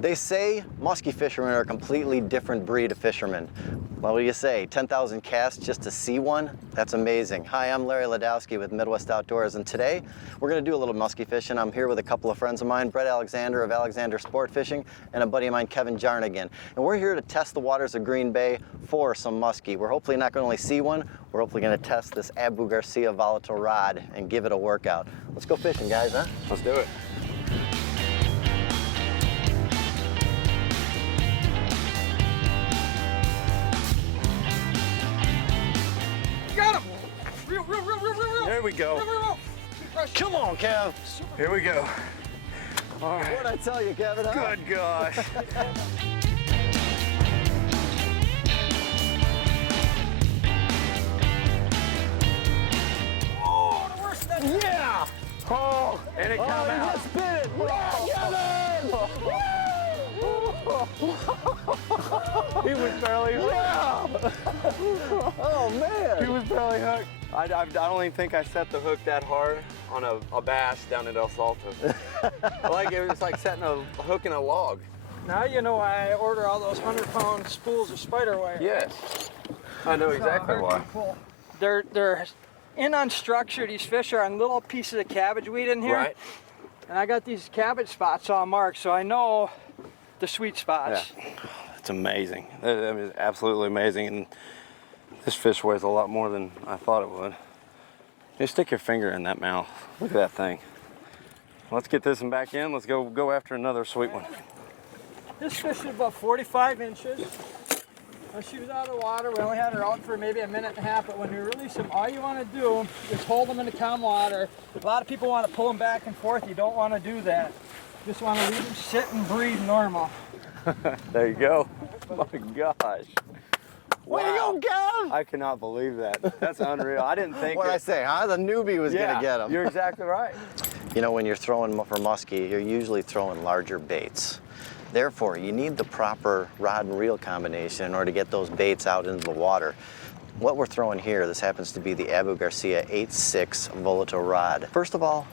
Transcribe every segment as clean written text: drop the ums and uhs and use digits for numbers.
They say musky fishermen are a completely different breed of fishermen. Well, what do you say? 10,000 casts just to see one? That's amazing. Hi, I'm Larry Ladowski with Midwest Outdoors, and today we're going to do a little musky fishing. I'm here with a couple of friends of mine, Bret Alexander of Alexander Sport Fishing, and a buddy of mine, Kevin Jarnagin. And we're here to test the waters of Green Bay for some musky. We're hopefully not going to only see one, we're hopefully going to test this Abu Garcia volatile rod and give it a workout. Let's go fishing, guys, huh? Let's do it. Got him! Reel. There we go. Reel. Come on, Kev. Here we go. All right. What'd I tell you, Kevin? Huh? Good gosh. Oh, the worst of that. Yeah! Oh, and it come out. Just spit it! He was barely hooked. Yeah! Oh, man! He was barely hooked. I don't even think I set the hook that hard on a bass down at El Salto. Like it was like setting a hook in a log. Now you know why I order all those 100-pound spools of spider wire. Yes, I know exactly why. They're in unstructured. These fish are on little pieces of cabbage weed in here. Right. And I got these cabbage spots all marked, so I know the sweet spots. Yeah. It's amazing. That is absolutely amazing. And this fish weighs a lot more than I thought it would. Just stick your finger in that mouth. Look at that thing. Let's get this one back in. Let's go after another sweet one. This fish is about 45 inches. When she was out of the water, we only had her out for maybe a minute and a half, but when we release them, all you want to do is hold them in the calm water. A lot of people want to pull them back and forth. You don't want to do that. You just want to leave them sit and breathe normal. There you go. My gosh. Way to go, Kev! I cannot believe that. That's unreal. I didn't think What'd I say, huh? The newbie was gonna get him. You're exactly right. You know, when you're throwing for muskie, you're usually throwing larger baits. Therefore, you need the proper rod and reel combination in order to get those baits out into the water. What we're throwing here, this happens to be the Abu Garcia 8.6 volatile rod. First of all,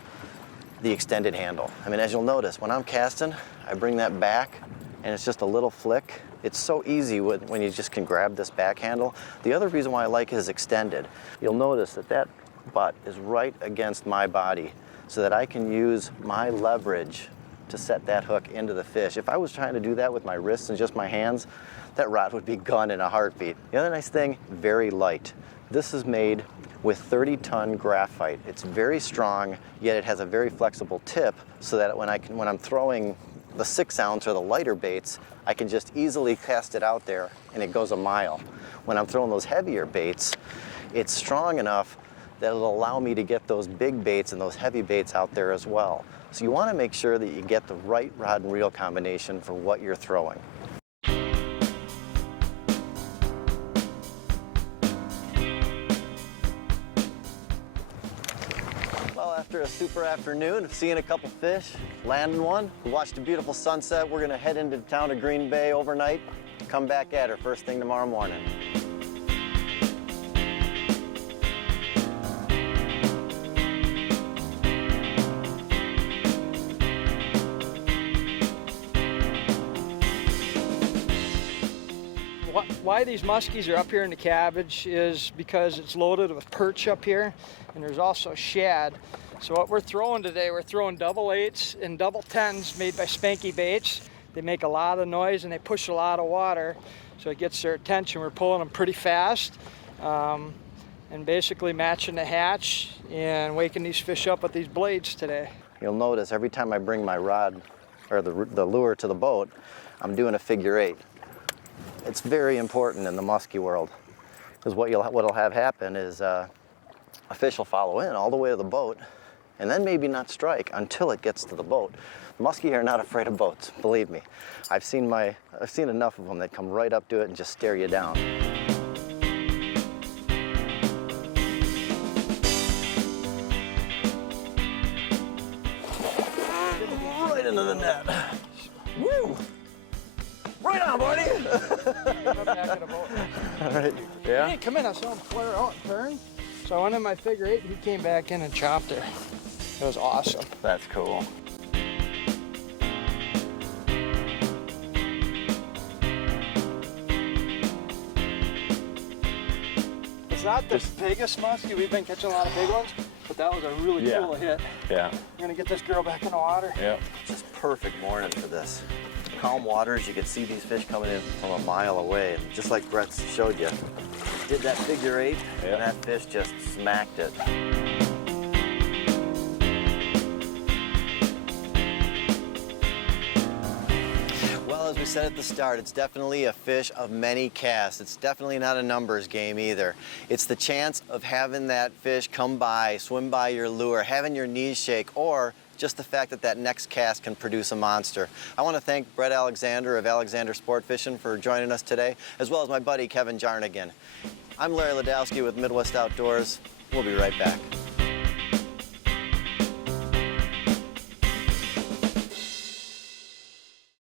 the extended handle. I mean, as you'll notice, when I'm casting, I bring that back and it's just a little flick. It's so easy when you just can grab this back handle. The other reason why I like it is extended. You'll notice that that butt is right against my body so that I can use my leverage to set that hook into the fish. If I was trying to do that with my wrists and just my hands, that rod would be gone in a heartbeat. The other nice thing, very light. This is made with 30-ton graphite. It's very strong, yet it has a very flexible tip so that when I'm throwing the 6-ounce or the lighter baits, I can just easily cast it out there and it goes a mile. When I'm throwing those heavier baits, it's strong enough that it'll allow me to get those big baits and those heavy baits out there as well. So you want to make sure that you get the right rod and reel combination for what you're throwing. Well, after a super afternoon of seeing a couple fish, landing one, we watched a beautiful sunset. We're going to head into the town of Green Bay overnight, come back at her first thing tomorrow morning. Why these muskies are up here in the cabbage is because it's loaded with perch up here, and there's also shad. So what we're throwing today, we're throwing double 8s and double 10s made by Spanky Baits. They make a lot of noise and they push a lot of water, so it gets their attention. We're pulling them pretty fast and basically matching the hatch and waking these fish up with these blades today. You'll notice every time I bring my rod or the lure to the boat, I'm doing a figure 8. It's very important in the musky world, because what'll have happen is a fish will follow in all the way to the boat and then maybe not strike until it gets to the boat. Muskie are not afraid of boats, believe me. I've seen enough of them that come right up to it and just stare you down. Right into the net. Woo! Right on, buddy! All right. Yeah? He didn't come in, I saw him flare out and turn. So I went in my figure 8 and he came back in and chopped her. It was awesome. That's cool. It's not the biggest muskie. We've been catching a lot of big ones, but that was a really cool hit. Yeah. We're gonna get this girl back in the water. Yep. Just perfect morning for this. Calm waters, you could see these fish coming in from a mile away. And just like Brett showed you, did that figure 8, and that fish just smacked it. Well, as we said at the start, it's definitely a fish of many casts. It's definitely not a numbers game either. It's the chance of having that fish come by, swim by your lure, having your knees shake, or just the fact that that next cast can produce a monster. I want to thank Bret Alexander of Alexander Sport Fishing for joining us today, as well as my buddy Kevin Jarnagin. I'm Larry Ladowski with Midwest Outdoors. We'll be right back.